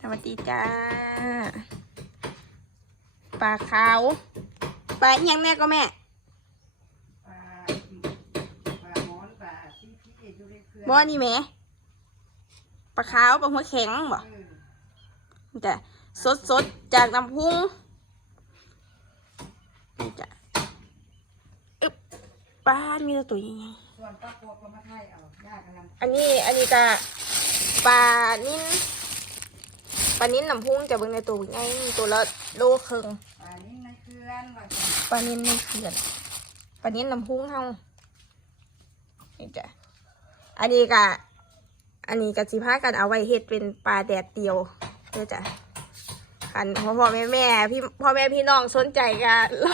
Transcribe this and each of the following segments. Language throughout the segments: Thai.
สวัสดีจ้าปลาขาวปลาอิหยังแม่ก็แม่ปลาปลาหมอนปลาที่พี่อยู่ในเครือบ่นี่แหม่ปลาขาวปลาหัวแข็งบ่เออแต่สดสดๆจากน้ำพุงนี่จ้ะอึ๊บปลามีแต่ตัวใหญ่ส่วนปลาโคตรก็มาไทยเอาย่ากำลังๆอันนี้อันนี้จะปลานิ้น ปลานิ้นน้ำพุงจะเบิ่งในตัวใหญ่มีตัวละโลครึ่งปลานี้ในเครือว่าจะปลานิ้นในเขื่อนปลานิ้นน้ำพุงเฮานี่จ้ะอันนี้กะอันนี้กะสิพากันเอาไว้เฮ็ดเป็นปลาแดดเดียวเด้อจ้ะคันพ่อพ่อแม่แม่พี่พ่อแม่พี่น้องสนใจกะรอ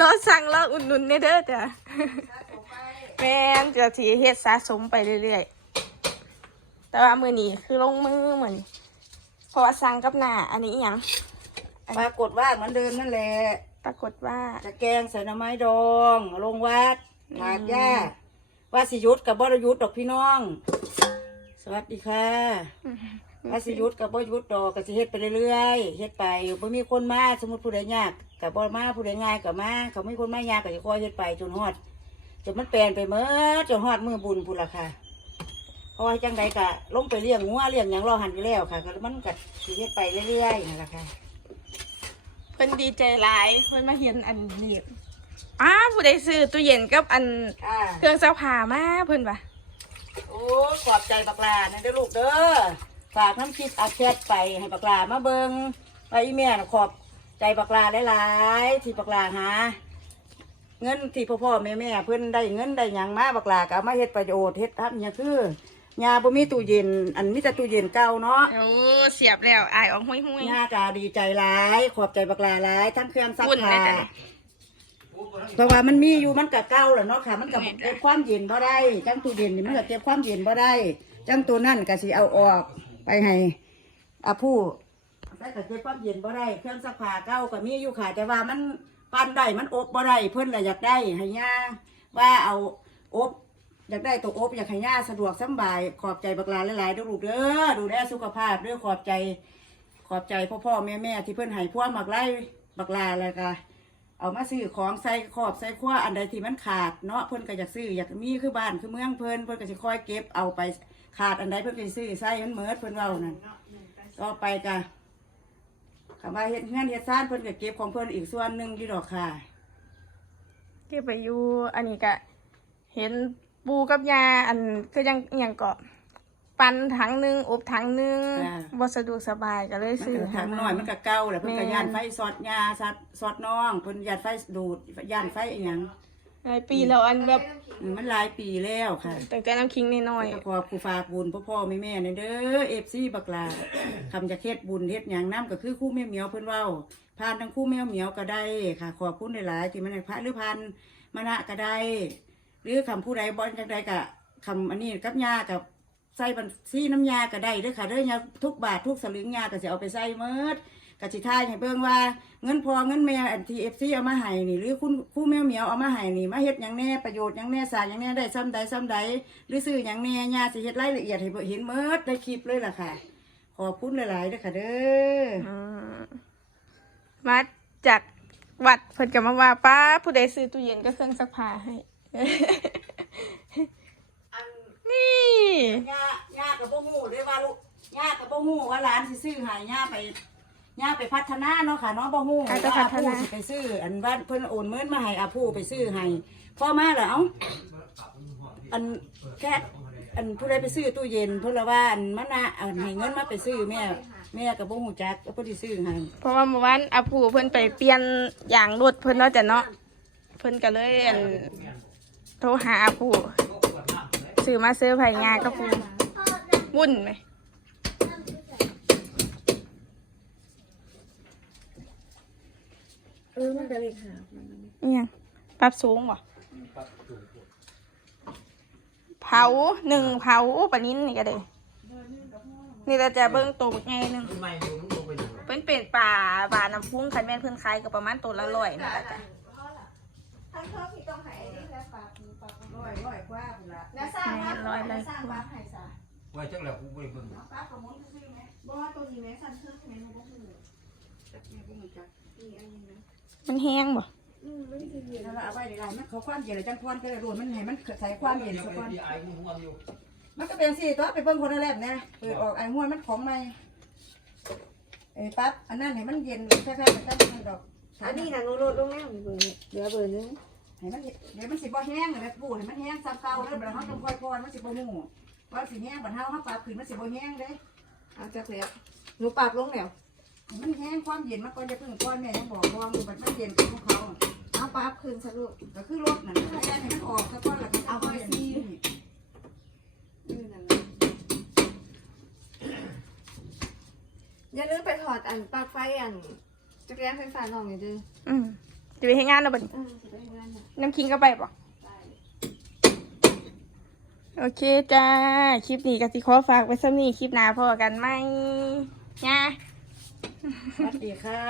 รอสั่งรออุดหนุนเด้อเด้อจ้ะแม่จะสิเฮ็ดสะสมไปเรื่อยๆแต่ว่ามือนี้คือลงมือเหมือน เพราะว่าสั่งกับหน้าอันนี้อหยังปรากฏว่าเหมือนเดิมนั่นแหละปรากฏว่า จะแกงใส่หน่อไม้ดองลงวัดถากหญ้าว่าสิยุทธกับบรยุทธดอกพี่น้อง สวัสดีค่ะว่าสิหยุดกับบ่หยุดดอกก็สิเฮ็ดไปเรื่อยๆเฮ็ดไปบ่มีคนมาสมมุติผู้ใดยากก็บ่มาผู้ใดง่ายก็มาเขามีคนมายากก็สิคอยเฮ็ดไปจนฮอดจนมันแปลนไปเมื่อจนฮอดมือบุญพุ่นล่ะค่ะเพ ราะว่าจังใดก็ลงไปเลี้ยงงัวเลี้ยงหยังรอหันอยู่แล้วค่ะก็มันก็สิเฮ็ดไปเรื่อยๆนั่นล่ะค่ะเพิ่นดีใจหลายเพิ่นมาเห็นอันนี้อ้าผู้ใดซื้อตู้เย็นกับอันอ่าเครื่องซักผ้ามาเพิ่นว่าโอ้ยขอบใจบักลานะเด้อลูกเด้อฝากน้ำคิดอาแคทไปให้บักลามาเบิงไปอีแม่น่ะขอบใจบักลาหลายๆที่บักลาหาเงินที่พ่อพ่อแม่แม่เพิ่นได้เงินได้หยังมาบักลาก็เอามาเฮ็ดประโยชน์เฮ็ดทำเนี่ยคือ ยาบ่มีตู้เย็น อันมีแต่ตู้เย็นเก่าเนาะโอ้เสียบแล้วอายออกห้วยยาก็ดีใจหลาย ขอบใจบักลาหลาย ทั้งเครื่องซักวุ่นเลผ้ายจ้ะเพราะว่ามันมีอยู่มันก็เก่าแหละเนาะค่ะ มันก็เก็บความเย็นบ่ได้ จังตู้เย็นนี่มันก็เก็บความเย็นบ่ได้ จังตัวนั่นก็สิเอาออกไปให้อาผู้แต่ก็เก็บความเย็นบ่ได้ เครื่องซักผ้าเก่าก็มีอยู่ค่ะ แต่ว่ามันปั้นได้มันอบบ่ได้เพิ่นเลยอยากได้ให้ย่าว่าเอาอบ อยากได้ตัวอบอยากให้ย่าสะดวกสบาย ขอบใจบักลาหลายๆด้อลูกเด้อดูแลสุขภาพด้อขอบใจ ขอบใจพ่อพ่อแม่แม่ที่เพิ่นให้พวกมักไล่บักลาเลยค่ะเอามาซื้อของใส่ขอบใส่ขั้วอันใดที่มันขาดเนาะเพิ่นก็อยากซื้ออยากมีคือบ้านคือเมืองเพิ่นเพิ่นก็สิคอยเก็บเอาไปขาดอันใดเพิ่นก็ซื้อใส่มันเหมิดเพิ่นเว้านั่นก็ไปกะคำว่าเฮ็ดเงินเฮ็ดซ่านเพิ่นก็เก็บของเพิ่นอีกส่วนหนึ่งอยู่ดอกค่ะเก็บไปอยู่อันนี้ก็เห็น ปูกับยาอันคือยังอหยังเกาะปันถังหนึงอบถังหนึงอ่าบ่สะดวกสบายก็เลยมันซื้อ ก็หาทางมาน้อยมันก็เก่าแหละเพิ่นก็แม่นย่านไฟสอดยาซัดสอดน้องเพิ่นย่านไฟดูดย่านไฟอีหยังหลายปีแล้วอันแบบอืมมันหลายปีแล้วค่ะตั้งแต่น้ำคิงน้อยขอบครูฝากบุญพ่อพ่อแม่แม่ในเด้อเอฟซีบักลาคำจะเฮ็ดบุญเฮ็ดหยังน้ำก็คือคู่แม่เหมียวเพิ่นเว้าผ่านทั้งคู่แม่เหมียวก็ได้ค่ะ ขอบคุณหลายๆที่มันให้พระหรือพันมณะก็ได้ หรือคำผู้ใดบ่จังใดก็คำอันนี้กับยากับใส่บัญชีน้ำยาก็ได้เด้อค่ะเด้อยาทุกบาททุกสลึงยาก็สิเอาไปใส่เมิดกสิทายให้เบิ่งว่าเงินพอเงินแม่อันทีเอฟซีเอามาให้นี่หรือคุณคู่แม่เหมียวเอามาให้นี่มาเฮ็ดหยังแน่ประโยชน์หยังแน่สร้างหยังแน่ได้ซ้ำใดซ้ำใดหรือซื้ออย่างแน่ญาสิเฮ็ดรายละเอียดให้เบิ่งเห็นเมิดได้คลิปเลยล่ะค่ะ ขอบคุณหลายๆเด้อค่ะเด้ออืมมาจากวัดเพิ่นก็มาว่าป้าผู้ใดซื้อตู้เย็นก็เครื่องซักผ้าให้ อันนี่ย่าย่ากับบ่ฮู้ด้วยว่าลูกย่ากับบ่ฮู้ว่าร้านสิซื้อให้ย่าไปย่าไปพัฒนาเนาะค่ะเนาะบ่ฮู้อาจจะว่าพัฒนาผู้สิไปซื้ออันว่าเพิ่นโอนเงินมาให้อาผู้ไปซื้อให้พอมาแล้วเอ้าอันแค่อันผู้ใดไปซื้อตู้เย็น เพิ่นละว่าอันมันน่ะอันให้เงินมาไปซื้อแม่แม่ก็บ่ฮู้จักว่าเพิ่นสิซื้อให้เพราะว่าเมื่อวานอาผูเพิ่นไปเปลี่ยนอย่างรถเพิ่นเนาะจ้ะเนาะเพิ่นก็เลยอั่น โทรหาอาผูซื้อมาซื้อไผ่งากับผูวุ่นไหมเออมันก็เลยค่ะนี่ยังปรับสูงวะเผาหนึ่งเผาปะนิ้นนี่ก็ได้ นี่เราจะเบิ้งตัวบักไงหนึ่งเพิ่นเป็นป่าป่าน้ำพุ้งคันแม่นเพิ่นขายก็ประมาณตัวละร้อยนี่แหละจ้ะ ร้อยร้อยกว่าพุ่นละแล้วสร้างบ้านแล้วสร้างบ้านให้ซะไว้จังแล้วกูบ่ได้เบิ่งป้าประมงซื้อไหมบอกว่าตัวนี้แม่สั่นเครื่องแม่หนูบอกหนูจักแม่บ่รู้จักอีอันนี้นะมันแห้งบ่อืมไม่ได้ยินนั่นละเอาไว้ได้มันเขาความเย็นแล้วจังพรก็ได้รู้มันให้มันใส่ความเย็นซะก่อนมันก็เป็นสิตัวไปเบิ่งคนละแลบนะเปิดออกไอ้ม้วนมันของใหม่ไอ้ปั๊บอันนั้นให้มันเย็นคล้ายๆกับตั้งมันดอกอันนี้นะหนูโหลดลงแล้วมีเบอร์นี้เหลือเบอร์นึง ให้มันเดี๋ยวมันสิบ่แห้งเลยปูให้มันแห้งซ้ำเก่าเด้อบ่เฮาต้องค่อยพรมันสิบ่ฮู้ว่าสิแห้งบัดเฮาเฮาปรับขึ้นมันสิบ่แห้งเด้เอาจากแล้วหนูปรับลงแล้วมันแห้งความเย็นมันก็จะพึ่งก้อนแม่ยังบอกว่ามันมันเย็นของเขาเอาปรับคืนสรุปก็คือรถนั่นไม่ได้ให้มันออกซะก่อนแล้วก็เอาไปสิอืมนั่นแหละอย่าลืมไปถอดอันปลั๊กไฟอันจักรยานไฟฟ้าน้องอย่าดื้ออืม จะไปให้งานแล้วบัดนี้อืมจะไปงานน่ะน้ำคิงก็ไปบ่โอเคจ้า คลิปนี้ก็สิขอฝากไว้ซ้ำนี้คลิปหน้าพอกันไหมย่าสวัสดีค่ะ